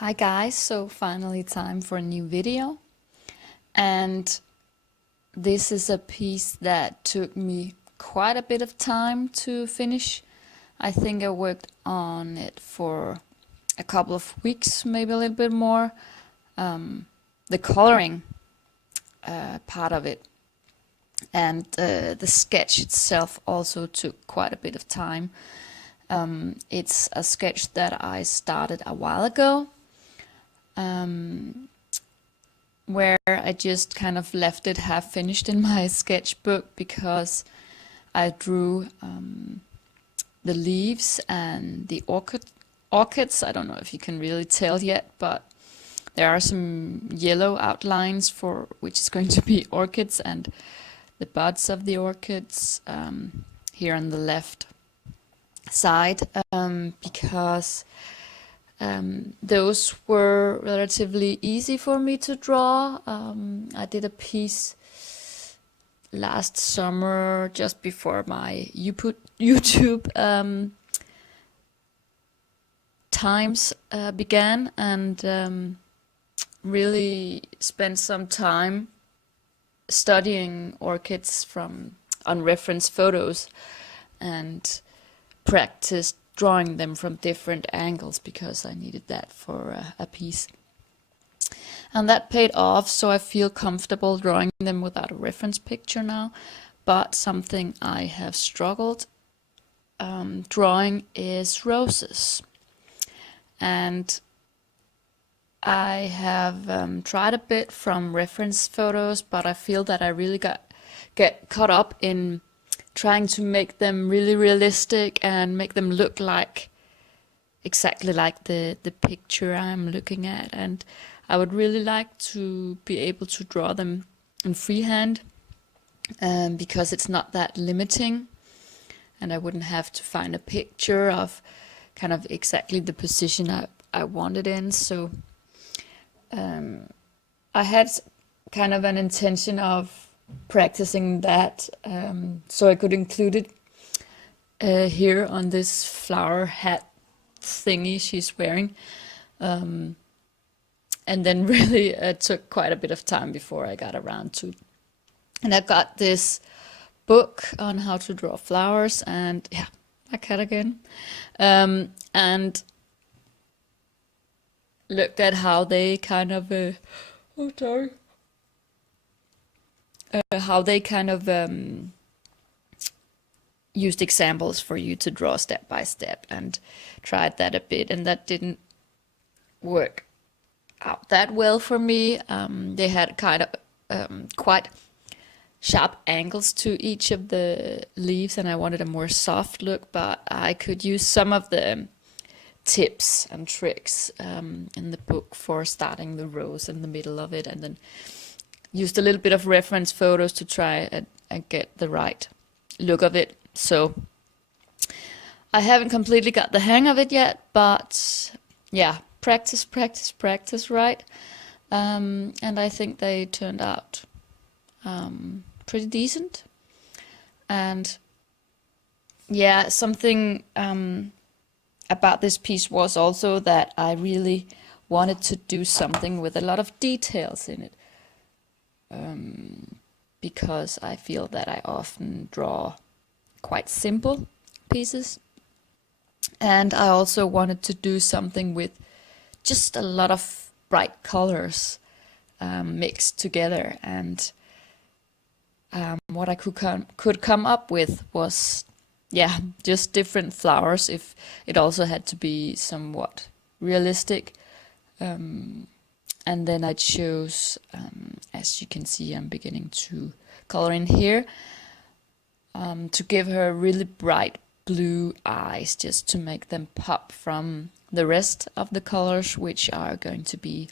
Hi guys, so finally time for a new video, and this is a piece that took me quite a bit of time to finish. I think I worked on it for a couple of weeks, maybe a little bit more. The coloring part of it and the sketch itself also took quite a bit of time. It's a sketch that I started a while ago, where I just kind of left it half finished in my sketchbook because I drew the leaves and the orchids. I don't know if you can really tell yet, but there are some yellow outlines for which is going to be orchids, and the buds of the orchids here on the left side, because those were relatively easy for me to draw. I did a piece last summer just before my YouTube times began, and really spent some time studying orchids on reference photos and practiced drawing them from different angles because I needed that for a piece. And that paid off, so I feel comfortable drawing them without a reference picture now. But something I have struggled drawing is roses. And I have tried a bit from reference photos, but I feel that I really get caught up in trying to make them really realistic and make them look like exactly like the picture I'm looking at. And I would really like to be able to draw them in freehand, because it's not that limiting, and I wouldn't have to find a picture of kind of exactly the position I wanted in. So I had kind of an intention of practicing that, so I could include it here on this flower hat thingy she's wearing, and then really it took quite a bit of time before I got around to. And I got this book on how to draw flowers, and yeah, my cat again, and looked at how they kind of how they kind of used examples for you to draw step by step, and tried that a bit, and that didn't work out that well for me. They had kind of quite sharp angles to each of the leaves, and I wanted a more soft look, but I could use some of the tips and tricks in the book for starting the rose in the middle of it, and then used a little bit of reference photos to try and get the right look of it. So I haven't completely got the hang of it yet, but yeah, practice, right? And I think they turned out pretty decent. And yeah, something about this piece was also that I really wanted to do something with a lot of details in it. Because I feel that I often draw quite simple pieces, and I also wanted to do something with just a lot of bright colors mixed together. And what I could come up with was, yeah, just different flowers. If it also had to be somewhat realistic. And then I chose, as you can see, I'm beginning to color in here, to give her really bright blue eyes, just to make them pop from the rest of the colors, which are going to be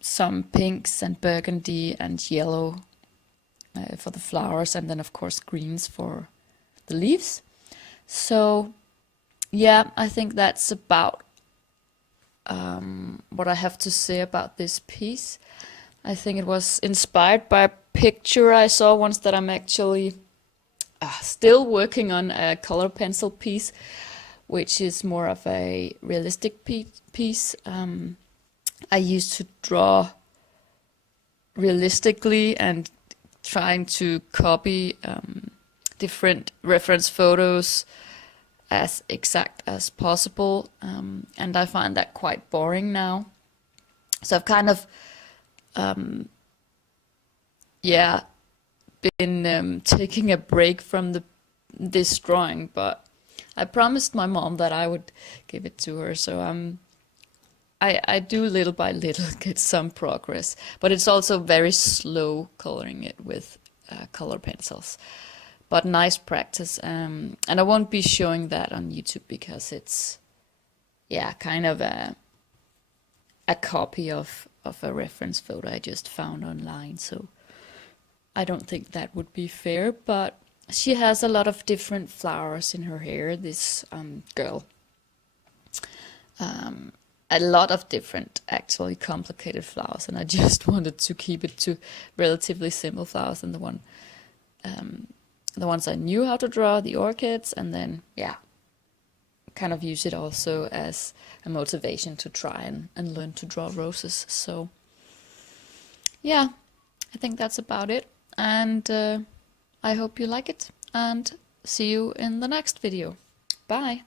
some pinks and burgundy and yellow for the flowers, and then of course greens for the leaves. So yeah, I think that's about what I have to say about this piece. I think it was inspired by a picture I saw once that I'm actually still working on, a color pencil piece which is more of a realistic piece. I used to draw realistically and trying to copy different reference photos as exact as possible, and I find that quite boring now. So I've kind of been taking a break from this drawing, but I promised my mom that I would give it to her, so I do little by little get some progress, but it's also very slow coloring it with color pencils. But nice practice, and I won't be showing that on YouTube because it's kind of a copy of a reference photo I just found online, so I don't think that would be fair. But she has a lot of different flowers in her hair, this girl. A lot of different, actually complicated flowers, and I just wanted to keep it to relatively simple flowers, and the ones I knew how to draw, the orchids, and then kind of use it also as a motivation to try and learn to draw roses. So yeah, I think that's about it, and I hope you like it, and see you in the next video. Bye!